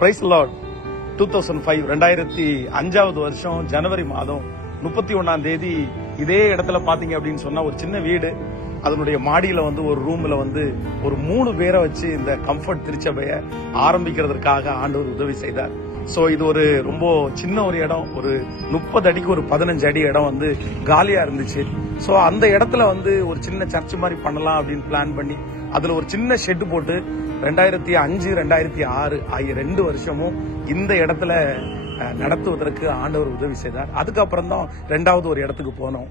Price Lord. 2005 2005 வருஷம் ஜனவரி மாதம் 31ஆம் தேதி இதே இடத்துல பாத்தீங்க அப்படின்னு சொன்னா ஒரு சின்ன வீடு, அதனுடைய மாடியில ஒரு ரூம்ல ஒரு 3 பேரை வச்சு இந்த கம்ஃபர்ட் திருச்சபையை ஆரம்பிக்கிறதுக்காக ஆண்டவர் உதவி செய்தார். சோ இது ஒரு ரொம்ப சின்ன ஒரு இடம், ஒரு 30 அடிக்கு ஒரு 15 அடி இடம் காலியா இருந்துச்சு. சோ அந்த இடத்துல ஒரு சின்ன சர்ச் மாதிரி பண்ணலாம் அப்படின்னு பிளான் பண்ணி அதுல ஒரு சின்ன ஷெட் போட்டு 2005 2006 ஆகிய 2 வருஷமும் இந்த இடத்துல நடத்துவதற்கு ஆண்டவர் உதவி செய்தார். அதுக்கப்புறம் தான் 2வது ஒரு இடத்துக்கு போனோம்.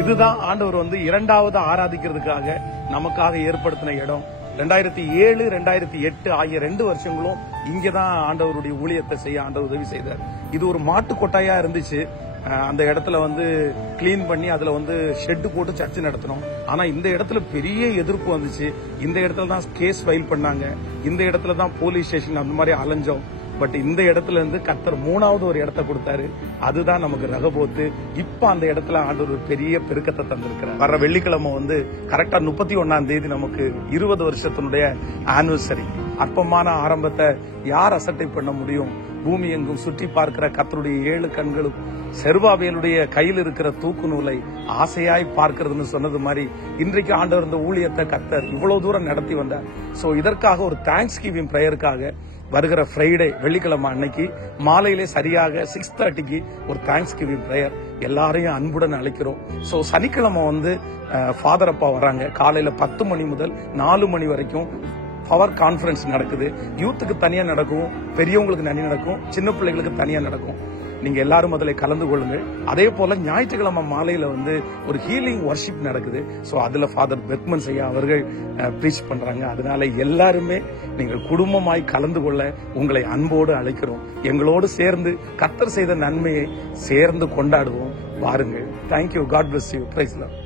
இதுதான் ஆண்டவர் 2வது ஆராதிக்கிறதுக்காக நமக்காக ஏற்படுத்தின இடம். 2007 2008 ஆகிய 2 வருஷங்களும் இங்கதான் ஆண்டவருடைய ஊழியத்தை செய்ய ஆண்டவர் உதவி செய்தார். இது ஒரு மாட்டு கொட்டாயா இருந்துச்சு. அந்த இடத்துல கிளீன் பண்ணி அதுல ஷெட் போட்டு சர்ச் நடத்தணும். ஆனா இந்த இடத்துல பெரிய எதிர்ப்பு வந்துச்சு. இந்த இடத்துல தான் கேஸ் ஃபைல் பண்ணாங்க, இந்த இடத்துல தான் போலீஸ் ஸ்டேஷன் அந்த மாதிரி அலைஞ்சோம். பட் இந்த இடத்துல இருந்து கர்த்தர் 3வது ஒரு இடத்தை கொடுத்தாரு. அதுதான் நமக்கு ரகபோத்து. இப்ப அந்த இடத்துல ஆண்டவர் ஒரு பெரிய பெருக்கத்தை தந்திருக்கிறார். வர வெள்ளிக்கிழமை கரெக்டா 31ஆம் தேதி நமக்கு 20 வருஷத்தினுடைய ஆனிவர்சரி. அற்பமான ஆரம்பத்தை யார் அசட்டை பண்ண முடியும்? பூமி எங்கும் சுற்றி பார்க்கிற கர்த்தருடைய 7 கண்களும் செருபாபேலுடைய கையில் இருக்கிற தூக்கு நூலை ஆசையாய் பார்க்கிறதுன்னு சொன்னது மாதிரி இன்றைக்கு ஆண்டவர் இந்த ஊழியத்தை கர்த்தர் இவ்வளவு தூரம் நடத்தி வந்தார். சோ இதற்காக ஒரு தேங்க்ஸ் கிவிங் பிரேயருக்காக வருகிற ஃப்ரைடே வெள்ளிக்கிழமை அன்னைக்கு மாலையிலே சரியாக 6:30க்கு ஒரு தேங்க்ஸ் கிவிங் பிரேயர் எல்லாரையும் அன்புடன் அழைக்கிறோம். சோ சனிக்கிழமை ஃபாதர் அப்பா வராங்க. காலையில 10 மணி முதல் 4 மணி வரைக்கும் பவர் கான்ஃபரன்ஸ் நடக்குது. யூத்துக்கு தனியா நடக்கும், பெரியவங்களுக்கு தனியா நடக்கும், சின்ன பிள்ளைகளுக்கு தனியா நடக்கும். நீங்க எல்லாரும் அதில் கலந்து கொள்ளுங்கள். அதே போல ஞாயிற்றுக்கிழமை மாலையில ஒரு ஹீலிங் வர்ஷிப் நடக்குது. சோ அதுல ஃபாதர் பெர்க்மன் ஐயா அவர்கள் ப்ரீச் பண்றாங்க. அதனால எல்லாருமே நீங்கள் குடும்பமாய் கலந்து கொள்ள உங்களை அன்போடு அழைக்கிறோம். எங்களோடு சேர்ந்து கர்த்தர் செய்த நன்மையை சேர்ந்து கொண்டாடுவோம். பாருங்கள். Thank you. God bless you. Praise the Lord.